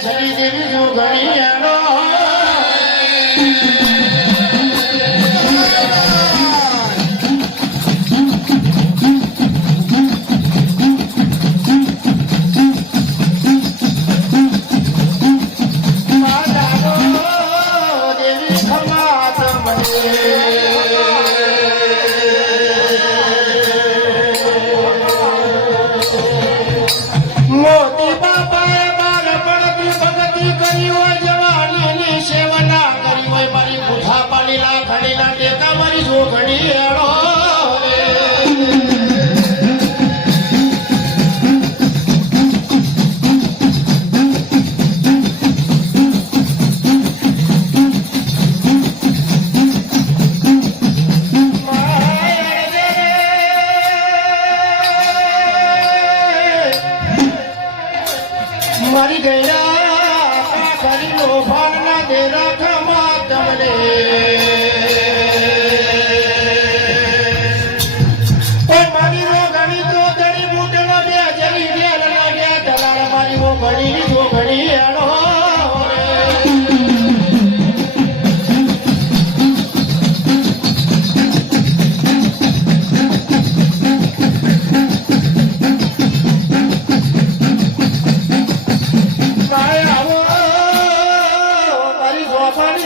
શરી દેવી જો ઘણી આડો મારી ગયા કરી નો ભાવના દે રાખવા તમને મારી નો ઘણી તો ઘણી બૂટનો બે જલી બે લાગ્યા દલાલ મારી વો ઘણી જો ઘણી આડો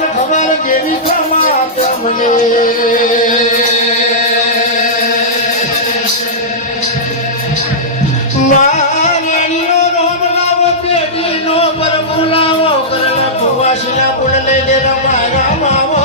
ખબર કેવી થવા તમને મારેણીનો રોમ લાવો પેટીનો પર બોલાવો કરના ફુવાસીના પુલ લઈ દે મારા માવો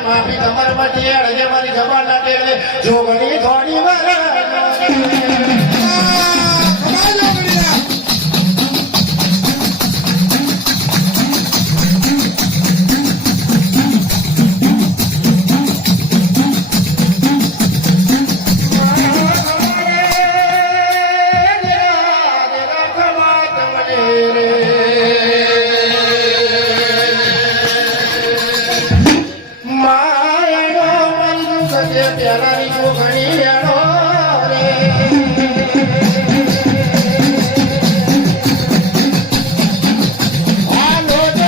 માફી તમારા માટે અડજે મારી જબાન ના ટેલે જો ઘણી થોડી વાર પ્યાલાની જો ઘણી આડો રે હાલો જો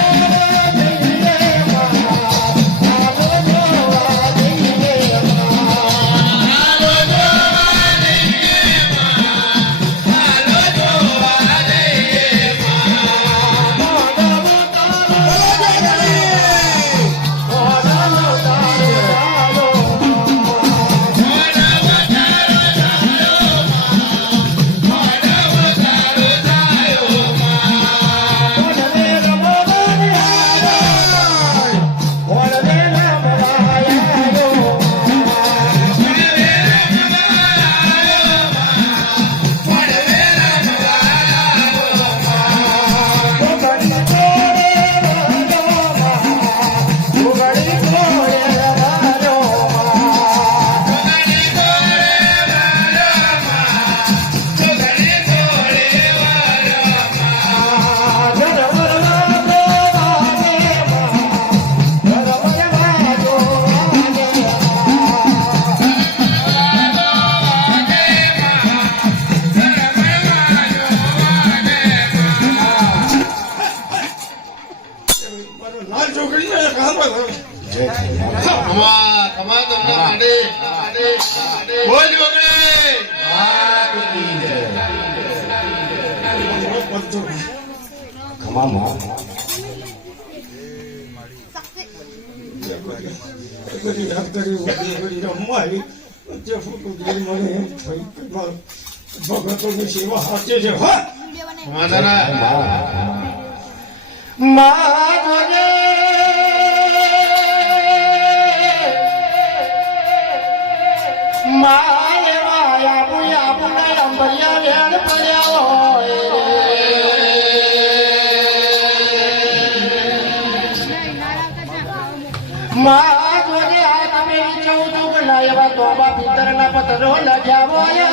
જઈએ હાલો જો જઈએ હાલો જો ભગતોની સેવા સાચે છે માં જોજે આ તમે વિચારું છું કે ના એવા તોબા પિતરના પત્રો લખ્યા હોય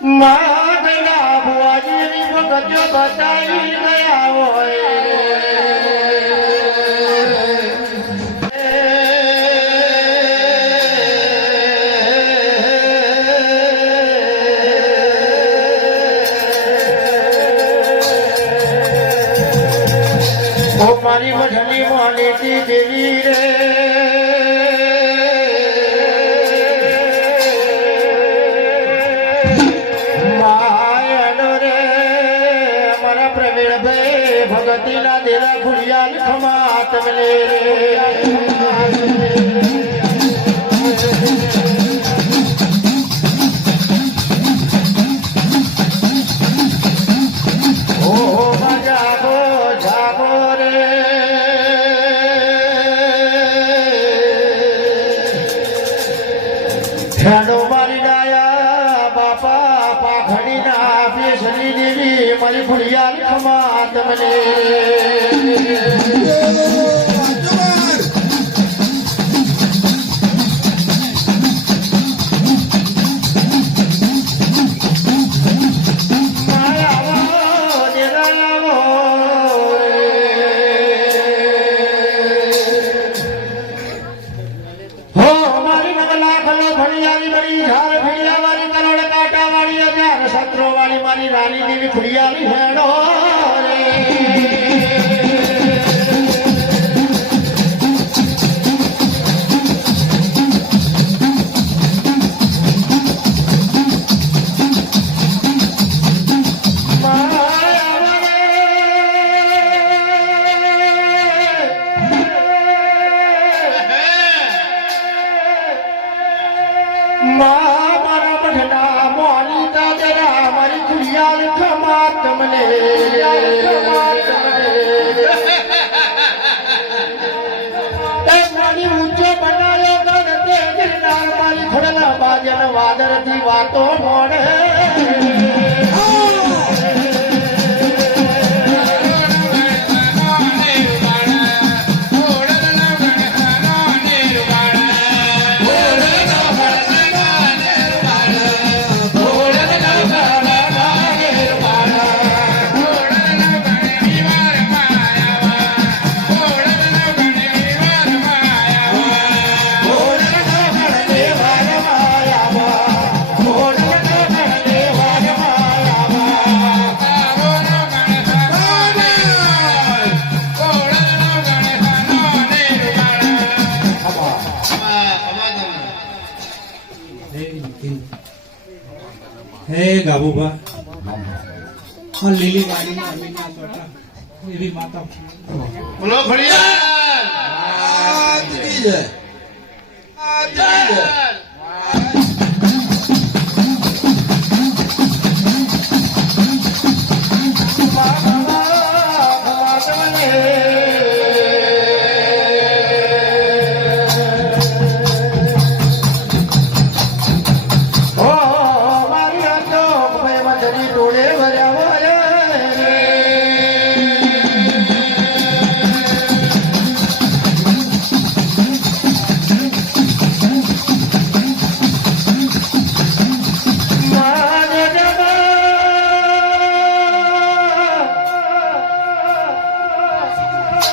માગણા ભુવાજીની ભગત બતાવી ગયા હોય ઓ મારી મઢની મોનેતી દેવી રે ભગતીના દેરા ખુડિયાલ ખમા તમને ઓહો જાગો જાગો રે હેડો મારી ડાયા બાપા પાખડી ના પેશની દેવી મારી ખુડિયાલ ખમા તમને મારી રાની દેવી ખુડિયાલી હેડો તમને ઊંચો બનાવ્યો મારી ખોડલા બાજન વાદર થી વાતો મોડે હે ગાબુબા और લીલી વાડી માં અમીના તોટા એવી માતા બોલો ખડિયાલ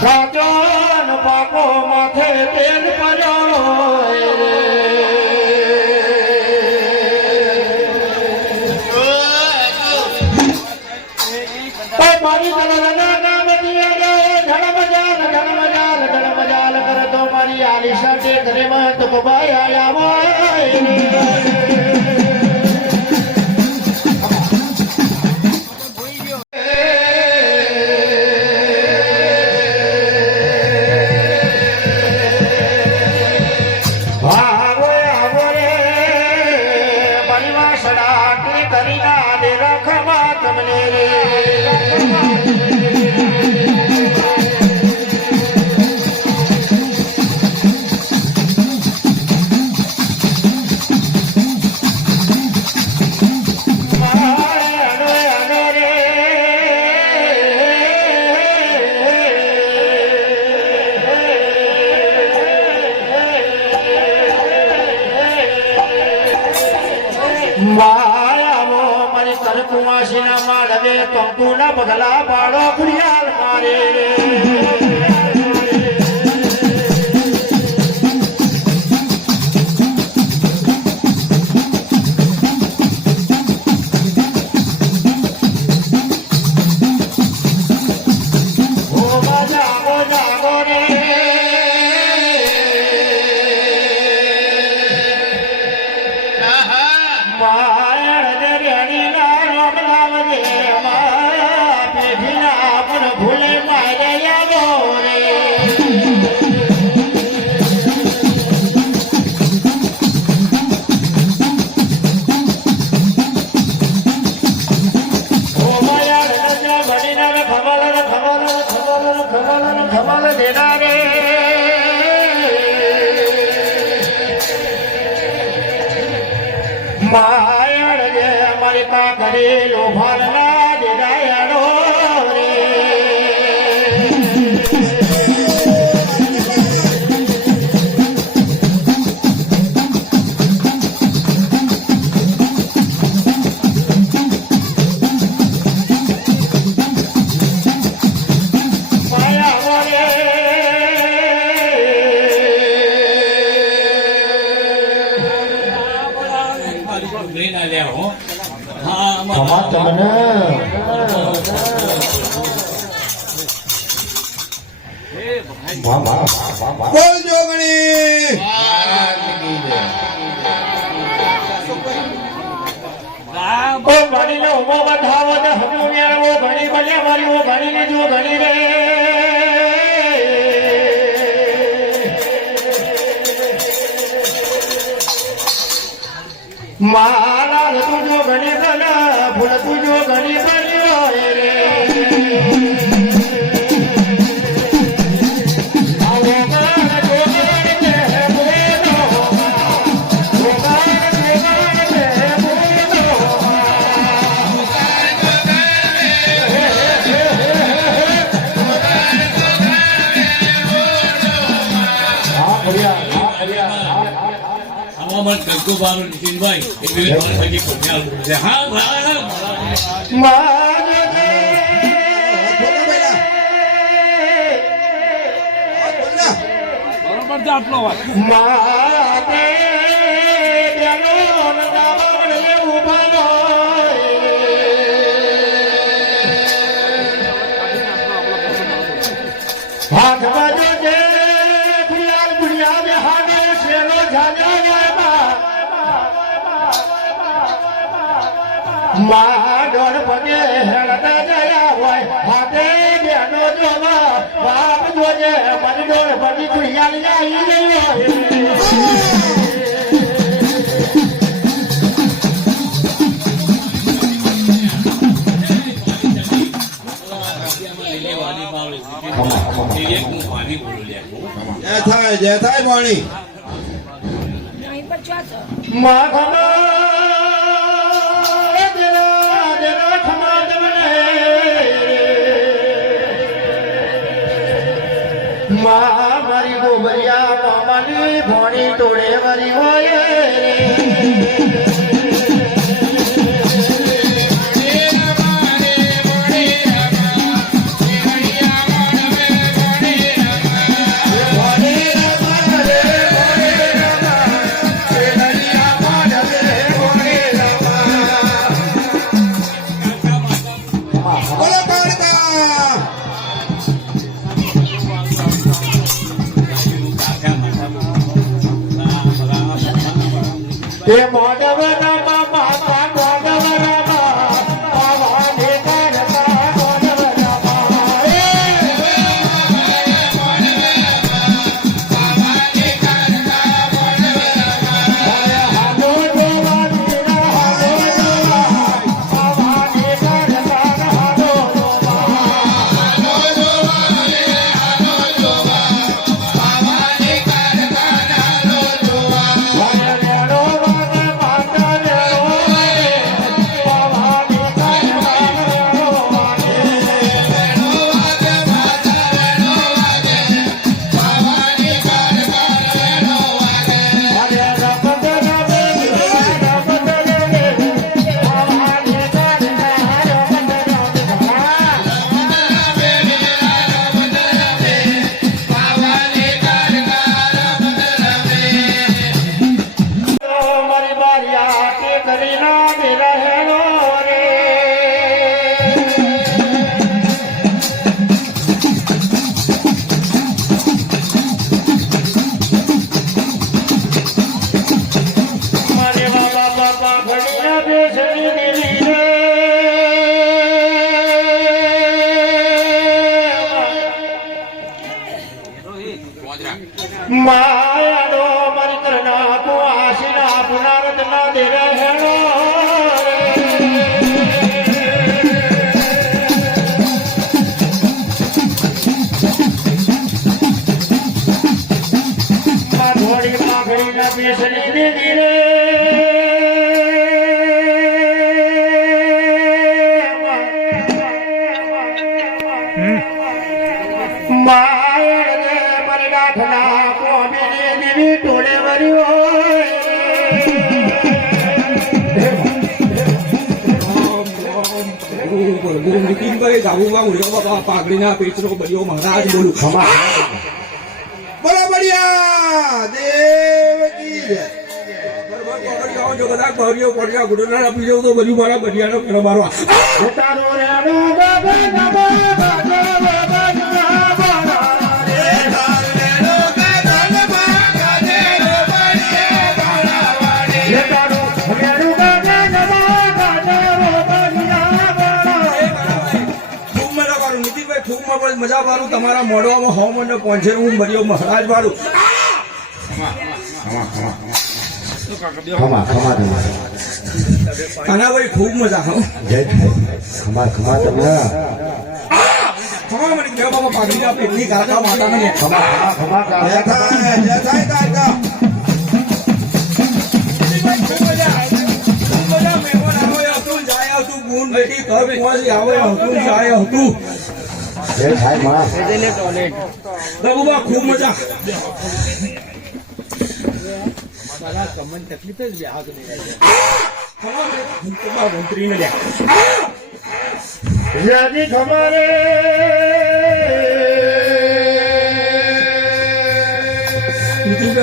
રાજન પાકો માથે તેલ પડ્યો મારી ગણના ગામ ધર્મ જાલ કરતો મારી આલિશા તે ઘરે માં તો બાઈ આયા કુવાસીના માળવે કંકુના પગલા પાડો ખુડિયાલ મારે માયણ જે અમારી કાકડી લોભાલના દેડાયણો રે ખમા તમને બોલ જોગણી ઓ ઘણીને ઉમો બધાવો ને હમુ મેળવો ઘણી બને મારી ઓ ઘણીને જો ઘણી રે માલા તુજો ઘણી બને ફૂલ તુજો ઘણી બન્યો રે મત ગગો બારો નીતિનભાઈ એ બે ત્રણ થકી કોન્યા છે હા હા બરોબર છે આટલો વાત માતે જનો નદાવણ લે ઉભાનો હાથ બાજુ જે ખુયાલ દુનિયા મે હાડે શેનો જાજા માડોળ પગે હેળતા જયા હોય હાથે બેનો જોવા બાપ જોજે મરડોળ પડી ખુયાલ જાય જય થાય પાણી મારી ગોબરિયા મામાની ભોણી તોડે વરી હોય એ મોડવના માતા મોડવના પાવાને કરતા મોડવના પાવાને કરતા હાલો જોવાની હાલો પાવાને કરતા હાલો પાવાને કરતા હાલો માયાનો મારી કરના કુઆશીના પુનારત ના દેવે હેણો થોડી પાઘડી ના બેસની દેવી રે નીતિનભાઈ ગાબુબા ઉડ્યો બાપા પાઘડીના પેચરો બળ્યો મહારાજ બોલું બોલો બળિયા દેવકી જો કદાચ બળ્યો પડ્યા ગુડોના આપી જવું તો બધું મારા બળિયાનો પેલો મારો મજા વાળું તમારા મોઢવામાં હવામાન પહોંચે હું બળ્યો મહારાજ વાળું કાનાભાઈ ખૂબ મજા હા મને કેવા બાબા પાઘડી આપી એટલી કાકા માતા મને ગુણ બેટી ઘર પહોંચી આવે હતું જાય હતું બાબુબા ખૂબ મજા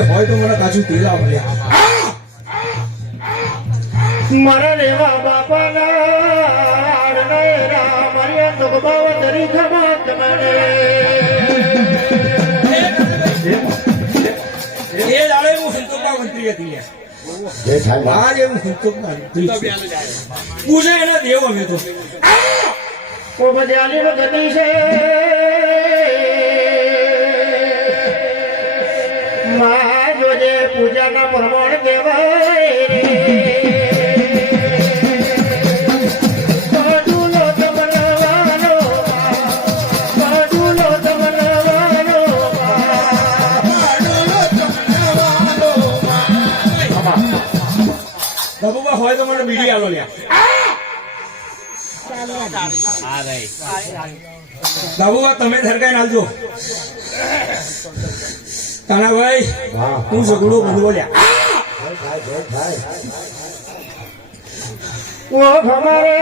હોય તો મને કાચું તેલ આવે મારા રેવા બાપાના મારી તો બાબા તરી ખબર તમને એ દાડે હું સંતોષમાં મંત્રી હતી આજે હું સંતોષમાં પૂછે એના દેવ અમે તો બજાલી ગતિ છે મા જોજે પૂજાના પ્રમાણ કહેવાય બાબુબા હોય તો મને બીડી આલો લ્યા બાબુબા તમે ધરકાઈ નાલજો કાનાભાઈ હું સગડું બધું બોલ્યા ઓ હમારે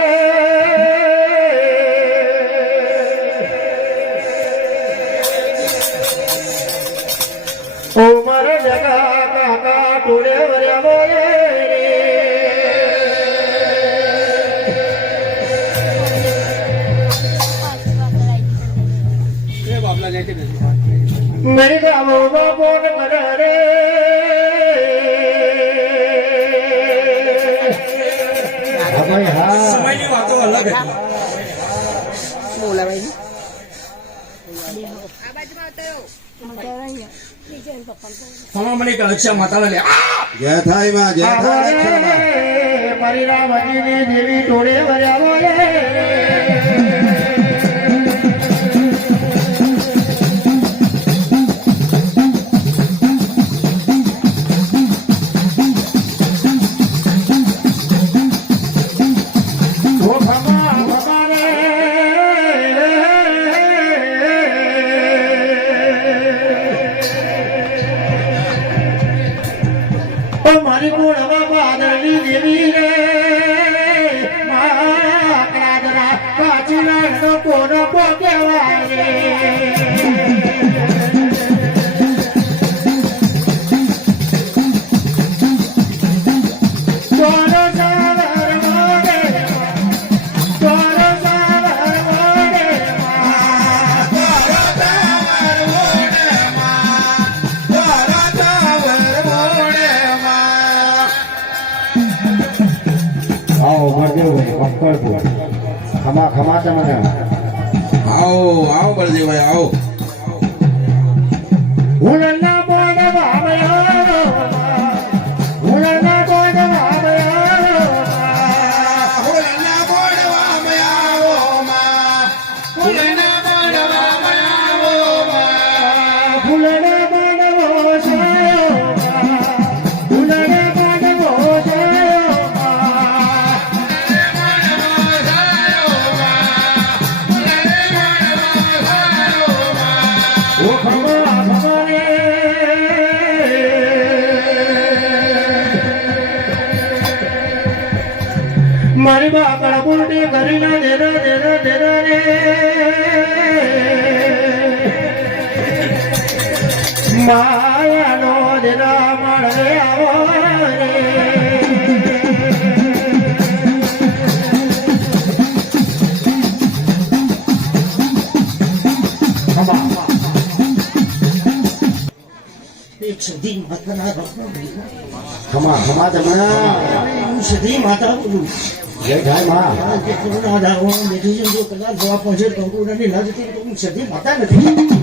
ઓ મારા જગા કાકા ટોળે વર્યા બોલે मेरे गाँव बोल कर रे સમયની વાતો અલગ હતી મને કણક્ષા માતા લે જય થાય માં જય થાય મારી રામજી ની દેવી ટોળે વર્યા બોલે મારી કુળમાં પાદરની દેવી રે માકડા કાચી નાનો કોનો પોકેવાય રે કોનો સાવર મોડે કોનો સાવર મોડે ખમા ખમા તમને આવો આવો બળદેવભાઈ આવો હું ફૂલડા માનવો છાયો ફૂલડા માનવો છાયો ઓ ખમા ખમાને મારી બાપા બુલટી કરીને દેરા દેરા દેરા રે માયાનો દેરા મળે આવો રે એક સદી માતાના ખમા ખમા જમણા સદી માતા બોલું જય જય માં કે કોરોના દાવો મેડિસિન જો કદાચ જવા પહોંચે કંકુડાની નજથી તો હું સદી માતા નથી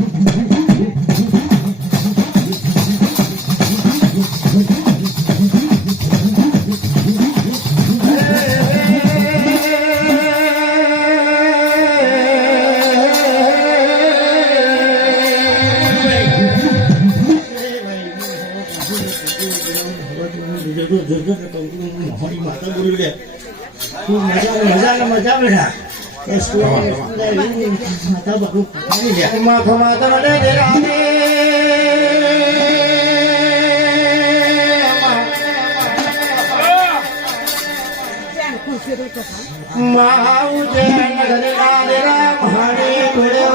માતા બોલી લે મજા બેઠા માતા બાપુ ખમા ખમા તમને દેરા રે માઉ જય નગરા દેરા મહાણી ઘોડે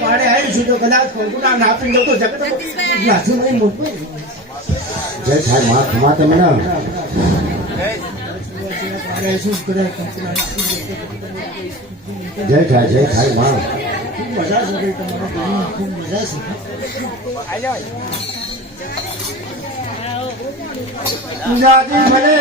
પાડે આવી છું તો કદાચ કંકુડા નાપી જતો જગત નાથી મને મોટું જય જય માં ખમા તમને જય જય જય જય માં ખૂબ મજા છે તમારા ખૂબ મજા છે જાતિ ભલે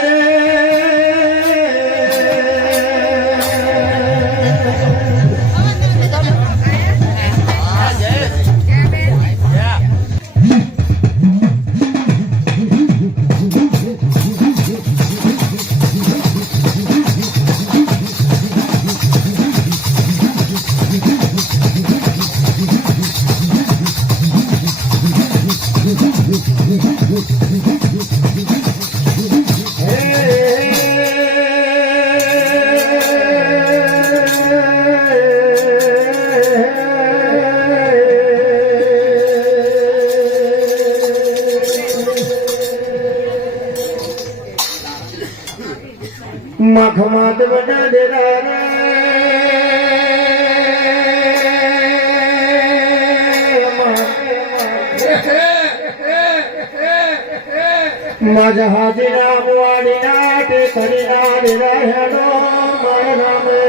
મખમાત બના દેરા માજા હાજીના મુવાડીના તે કરીના દેરા હેડો મારા નામે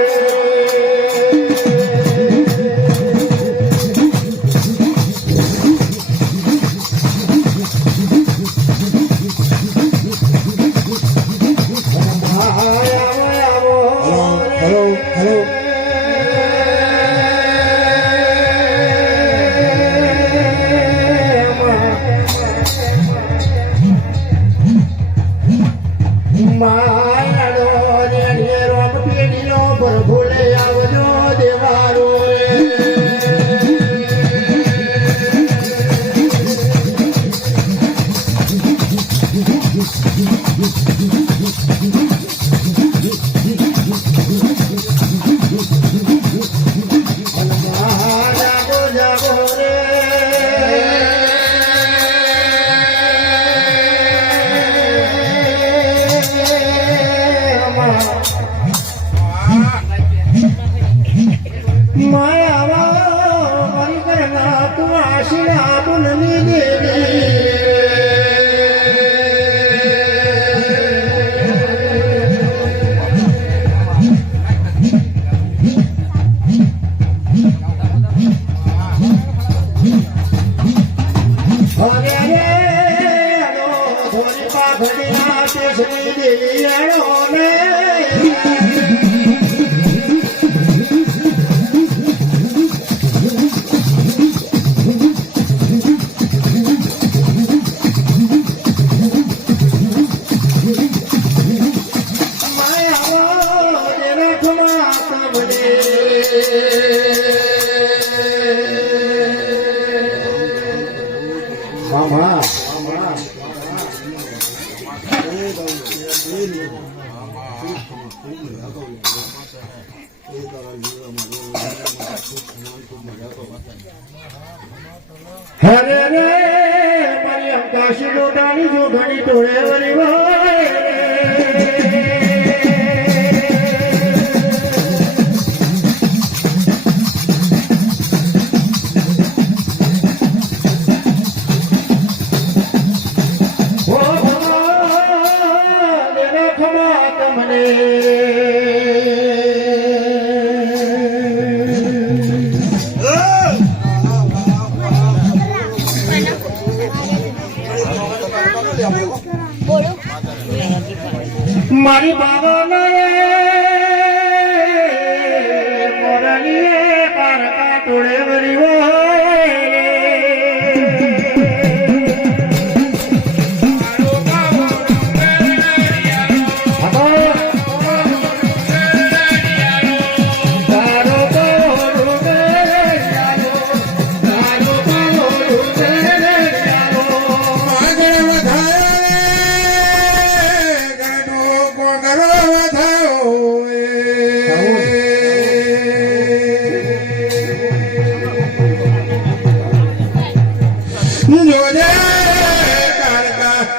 મામા હરે રે મારી અંકાશી લોટાની જો ઘણી ટોળે વળી હોય મારી બાબાને મોરલીએ પારકા ટોળે વળી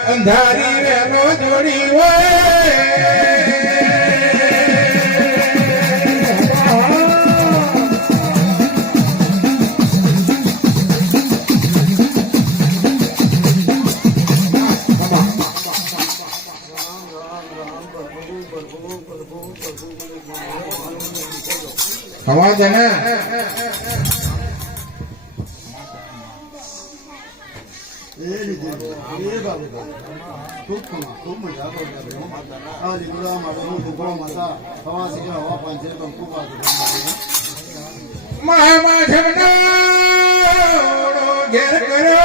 અંધારી વેલો જોડી હવા છે ને ખૂબ મજા આ લીમડા મારું ટુકડો માતા હવા છે હવા પાંચે બંકુ મામા જમના ઘેર કરો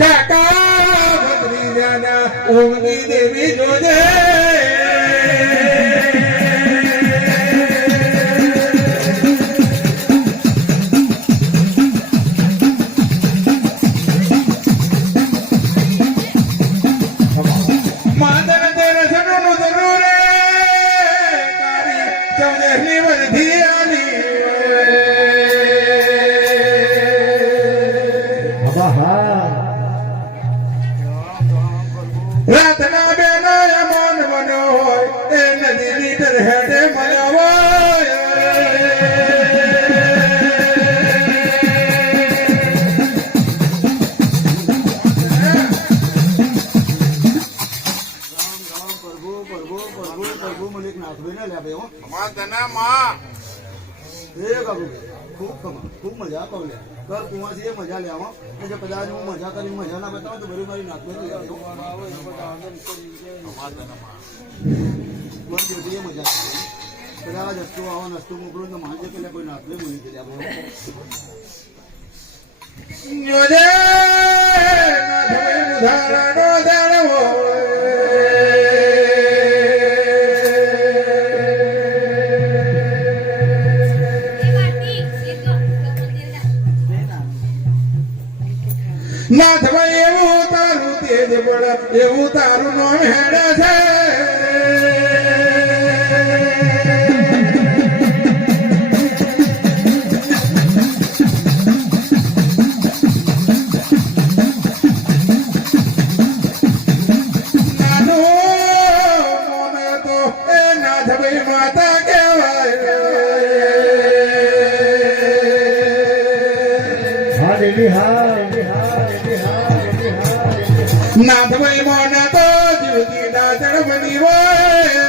કાકા ભત્રી દાદા ઊંઘી દેવી જોજે રાતના બેનો મન મનો હોય એ નદી લીટર હેડે મનાવાય પ્રભુ મલિક નાથભાઈ ને લે ભાઈ ખૂબ મજા કહું લે કર કુંવરથી મજા લે આવો જો કદાચ હું મજા કરી મજા ના બતાવું તો બરી મારી નાથભાઈ મજા કદાચ વસ્તુ આવો નસ્તુ મોકલું તો માનજે પેલા કોઈ નાથભાઈ મળી કરી આપો નાથભાઈ એવું તારું તેજ બળ એવું તારું નો હેડે છે નાથભાઈ માતા કહેવાય નાથભાઈ મોને તો જીવતી દાદળ બની હોય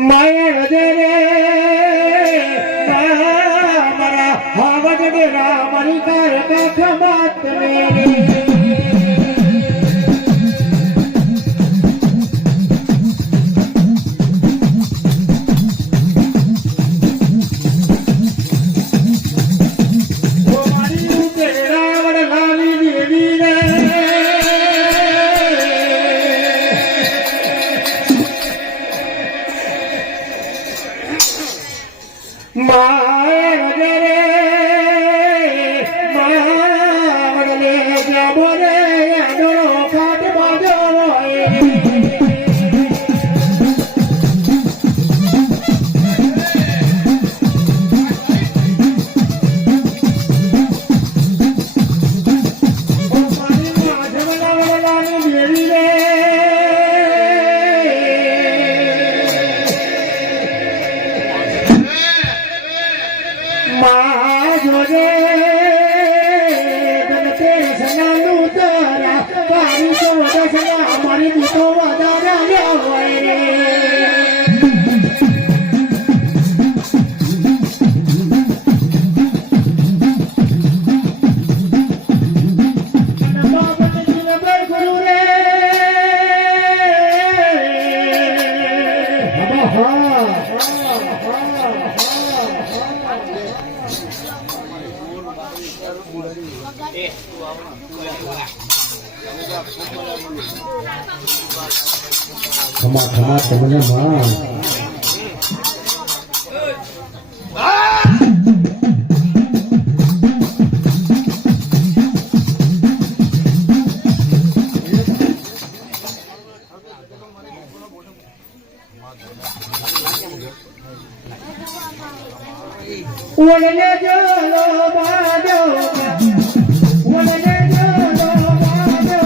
માયા હૃદય રે મારા હાવજ ડેરા મારી કાર કાખ માત મેરી મારી દીકરો વધારે હોય રે ખમા ખમા તમને માં ઓળલે જોલો બાજો ઓળલે જોલો બાજો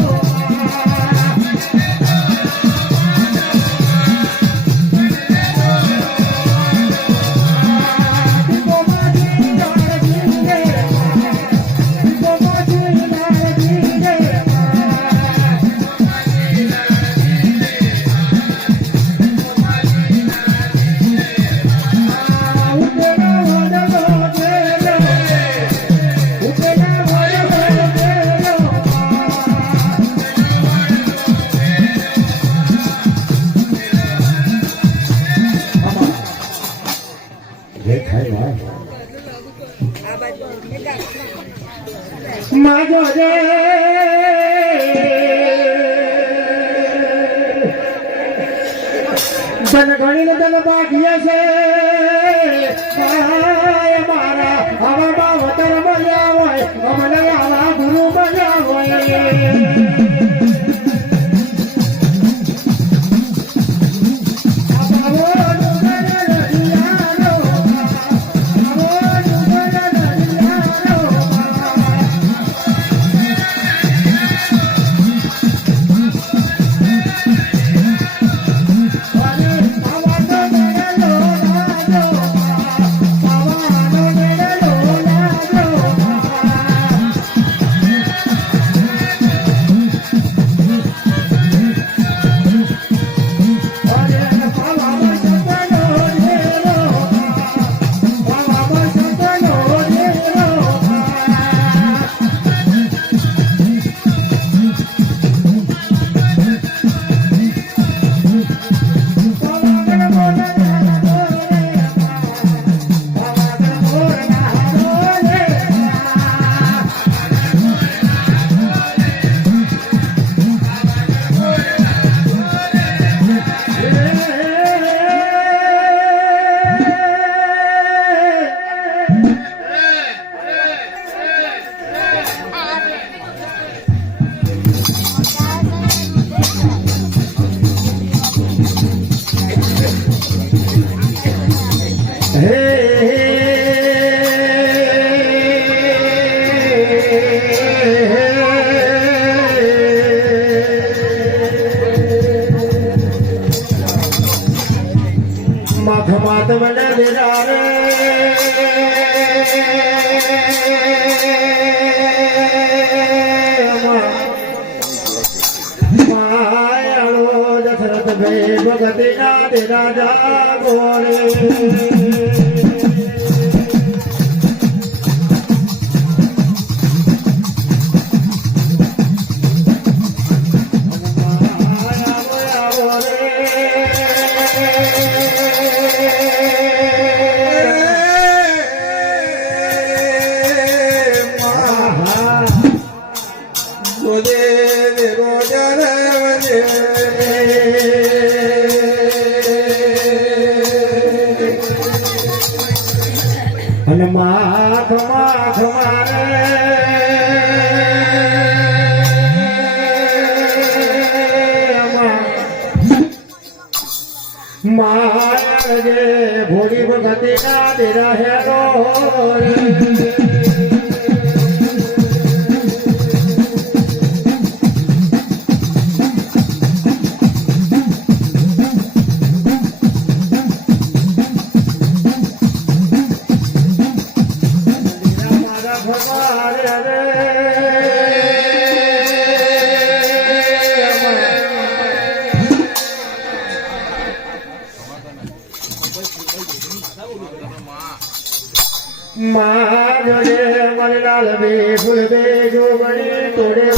માજો રે ધન ઘણી ધન બાકી છે મારા આવા અમને આવા ગુરુ બનાવો માથમાત મને દિલારે માયાળો દશરથ ભાઈ ભગતી ના દેરા જાગો રે અને માખ માખ મારે મારે જે ભોળી ભગતી ના દેરા હેરો મારે મરલાલ બે ફૂલ બે જો બની તોડે